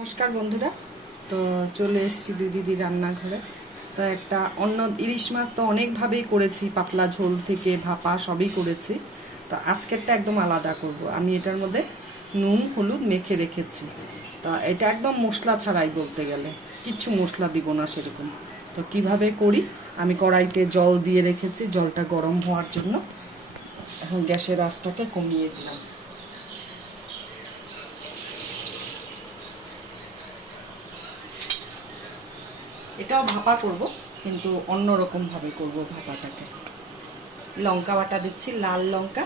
নমস্কার বন্ধুরা, তো চলে এসেছি দুই দিদি রান্নাঘরে। তো একটা অন্য ইলিশ মাছ তো অনেকভাবেই করেছি, পাতলা ঝোল থেকে ভাপা সবই করেছি। তো আজকেরটা একদম আলাদা করব। আমি এটার মধ্যে নুন হলুদ মেখে রেখেছি। তো এটা একদম মশলা ছাড়াই বলতে গেলে, কিচ্ছু মশলা দিব না সেরকম। তো কিভাবে করি, আমি কড়াইতে জল দিয়ে রেখেছি, জলটা গরম হওয়ার জন্য। এখন গ্যাসের আঁচটাকে কমিয়ে দিলাম। এটাও ভাপা করব, কিন্তু অন্যরকম ভাবে করব ভাপাটাকে। লঙ্কা বাটা দিচ্ছি, লাল লঙ্কা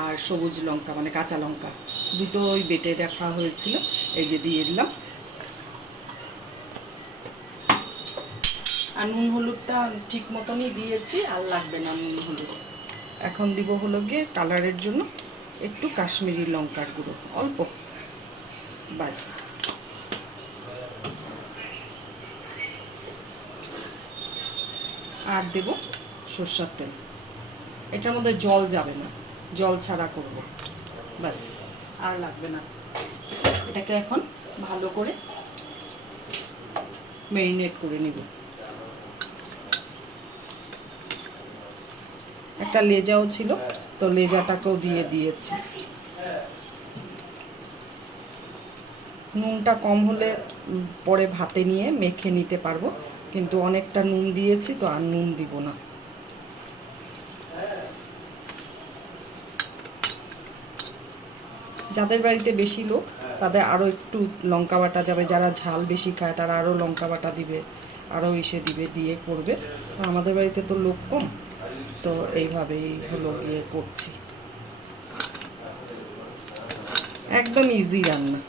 আর সবুজ লঙ্কা মানে কাঁচা লঙ্কা দুটোই বেটে রাখা হয়েছিল, এই যে দিয়ে দিলাম। আর নুন হলুদটা ঠিক মতনই দিয়েছি, আর লাগবে না নুন হলুদ। এখন দিব হলো গিয়ে কালারের জন্য একটু কাশ্মীরি লঙ্কার গুঁড়ো, অল্প, বাস। আর দেব সরষের তেল। এটার মধ্যে জল যাবে না, জল ছাড়া করব, বাস, আর লাগবে না। এটাকে এখন ভালো করে ম্যারিনেট করে নিব। একটা লেজাও ছিল, তো লেজাটাকেও দিয়ে দিয়েছি। নুনটা কম হলে পরে ভাতে নিয়ে মেখে নিতে পারবো, কিন্তু অনেকটা নুন দিয়েছি তো আর নুন দিব না। যাদের বাড়িতে বেশি লোক তাদের আরও একটু লঙ্কা বাটা যাবে, যারা ঝাল বেশি খায় তারা আরও লঙ্কা বাটা দিবে, আরও দিবে, দিয়ে করবে। আমাদের বাড়িতে তো লোক কম, তো এইভাবেই হলো গিয়ে করছি। একদম ইজি রান্না,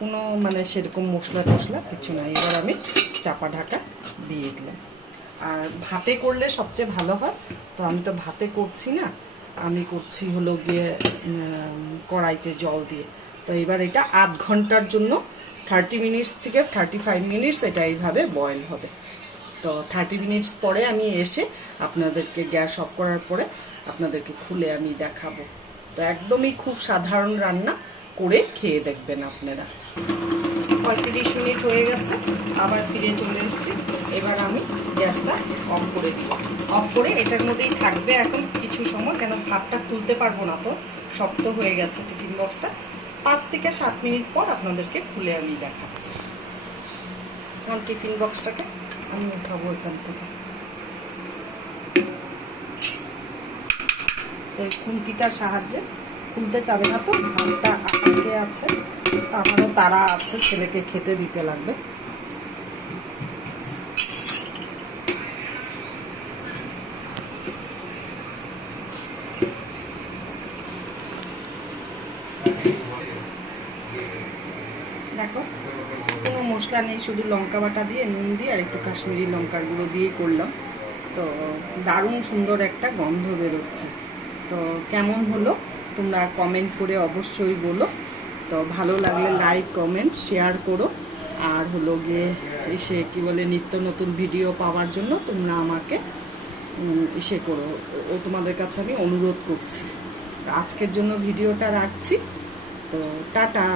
কোনো মানে সেরকম মশলা টশলা কিছু নাই। এবার আমি চাপা ঢাকা দিয়ে দিলাম। আর ভাতে করলে সবচেয়ে ভালো হয়, তো আমি তো ভাতে করছি না, আমি করছি হলো গিয়ে কড়াইতে জল দিয়ে। তো এবার এটা আধ ঘন্টার জন্য 30 মিনিটস থেকে 35 মিনিটস এটা এইভাবে বয়েল হবে। তো 30 মিনিটস পরে আমি এসে আপনাদেরকে গ্যাস অফ করার পরে আপনাদেরকে খুলে আমি দেখাবো। তো একদমই খুব সাধারণ রান্না, করে খেয়ে দেখবেন আপনারা। 35 মিনিট হয়ে গেছে, আবার ফিরে চলে এসেছি। এবার আমি গ্যাসটা অফ করে দিব। অফ করে এটার মধ্যেই থাকবে এখন কিছু সময়, কেন ভাতটা খুলতে পারবো না, তো শক্ত হয়ে গেছে টিফিন বক্সটা। 5 থেকে 7 মিনিট পর আপনাদেরকে খুলে আমি দেখাচ্ছি। এখন টিফিন বক্সটাকে আমি উঠাবো এখান থেকে। তো এই খুন্তিটার সাহায্যে খুলতে চাবে না, তো ভাতটা আটকে আছে, আমারও তারা আছে, ছেলেকে খেতে দিতে লাগবে। দেখো, কোনো মশলা নেই, শুধু লঙ্কা বাটা দিয়ে নুন দিয়ে আর একটু কাশ্মীরি লঙ্কার গুঁড়ো দিয়ে করলাম। তো দারুণ সুন্দর একটা গন্ধ বেরোচ্ছে। তো কেমন হলো তোমরা কমেন্ট করে অবশ্যই বলো। তো ভালো লাগলে লাইক কমেন্ট শেয়ার করো। আর হলো গিয়ে এসে কি বলে নিত্য নতুন ভিডিও পাওয়ার জন্য তোমরা আমাকে এসে করো, ও তোমাদের কাছে আমি অনুরোধ করছি। আজকের জন্য ভিডিওটা রাখছি, তো টাটা।